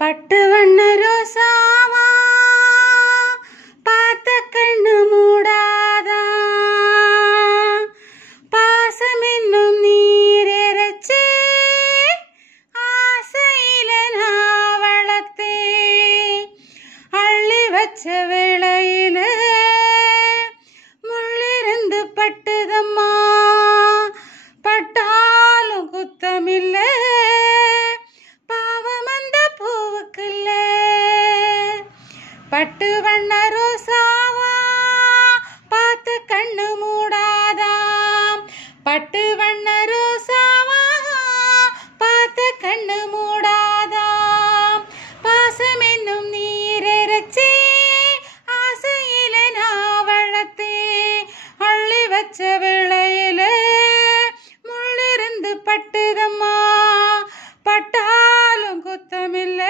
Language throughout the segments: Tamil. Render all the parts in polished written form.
பட்டு வண்ண ரோசாவா பார்த்த கண்ணு மூடாதா, பாசம் என்னும் நீரேறச்சு ஆசையில நான் வளர்த்தே, அள்ளி வச்ச வேளையில முள்ளிருந்து பட்டுதம்மா, பட்டாலும் குத்தமில்ல பட்டு வண்ண ரோசாவா பார்த்து கண்ணு மூடாதா, பட்டு வண்ண ரோசாவா பார்த்து கண்ணு மூடாதா, பாசம் என்னும் நீரேறச்சி ஆசையில நான் வளர்த்தே, அள்ளி வச்ச வேளையில முள்ளிருந்து பட்டுதம்மா, பட்டாலும் குத்தமில்ல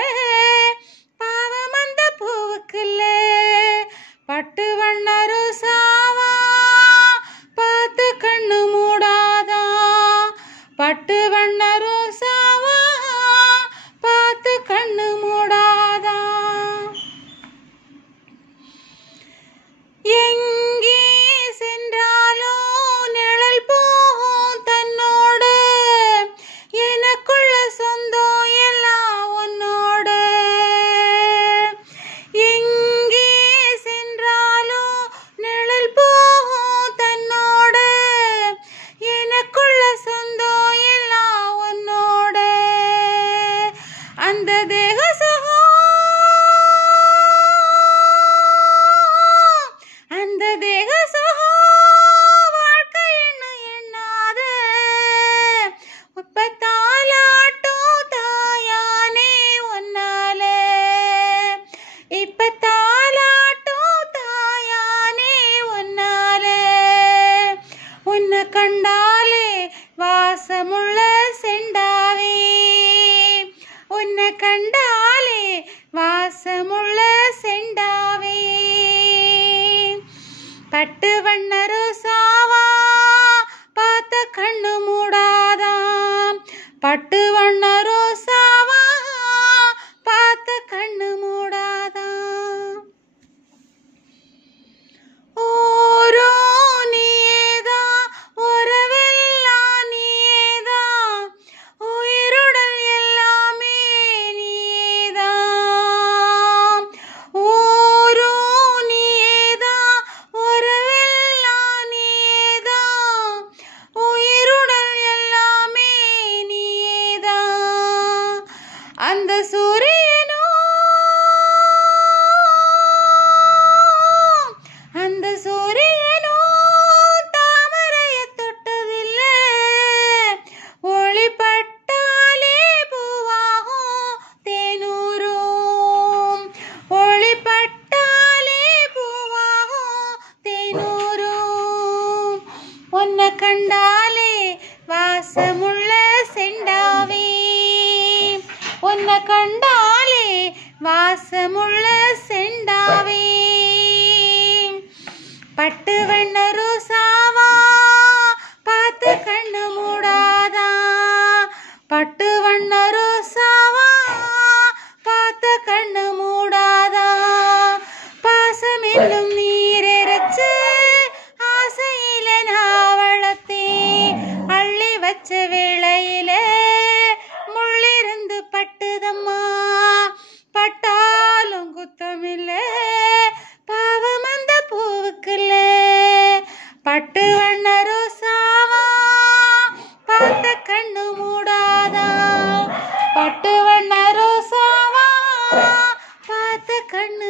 பட்டு வண்ண ரோசாவா பார்த்து கண்ணு மூடாதா, பட்டு வண்ண ரோசாவா பார்த்து கண்ணு மூடாதா. எங்கே சென்றாலோ நிழல் போகும் தன்னோடு, எனக்குள்ள சொந்தம் எல்லாம் உன்னோடு. அந்த தேக சுகம், அந்த தேக சுகம் வாழ்க்கை என்ன எண்ணாத, இப்பத்தாலாட்டும் தாயானே ஒன்னால, இப்பத்தாலாட்டும் தாயானே ஒன்னால, உன்னை கண்டாலே வாசமுள்ள செண்டாவே, உன்னை கண்டாலே வாசமுள்ள செண்டாவே. பட்டு வண்ண ரோசாவா பார்த்த கண்ணு மூடாதா, பட்டு வண்ண ரோசாவா பார்த்த கண்ணு மூடாதா. ஓரோ நீயேதா உறவெல்லாம் நீயேதா, உயிருடல் எல்லாமே நீயேதா, ஓரோ நீயேதா உறவெல்லாம் நீயேதா, உயிருடல் எல்லாமே நீயேதா. அந்த சூரியனோ அந்த சூரியனோ தாமரைய தொட்டதில்லை, ஒளிப்பட்டாலே பூவாகும் தேனூரும், ஒளிப்பட்டாலே பூவாகும் தேனூரும். உன்னை கண்டாலே வாசமுள்ள செண்டாவே, உன்னை கண்டாலே வாசமுள்ள செண்டாவே. பட்டு வண்ண ரோசாவா பார்த்து கண்ணு மூடாதா, பட்டு வண்ண ரோசாவா பார்த்து கண்ணு மூடாதா, பாசம் என்னும் நீரேறச்சு ஆசையில நான் வளர்த்தே, அள்ளி வச்ச வேளையில முள்ளிருந்து பட்டுதம்மா, பட்டாலும் குத்தமில்ல பாவம் அந்த பூவுக்குல்ல. பட்டு வண்ண ரோசாவா பார்த்த கண்ணு மூடாதா, பட்டு வண்ண ரோசாவா பார்த்த கண்ணு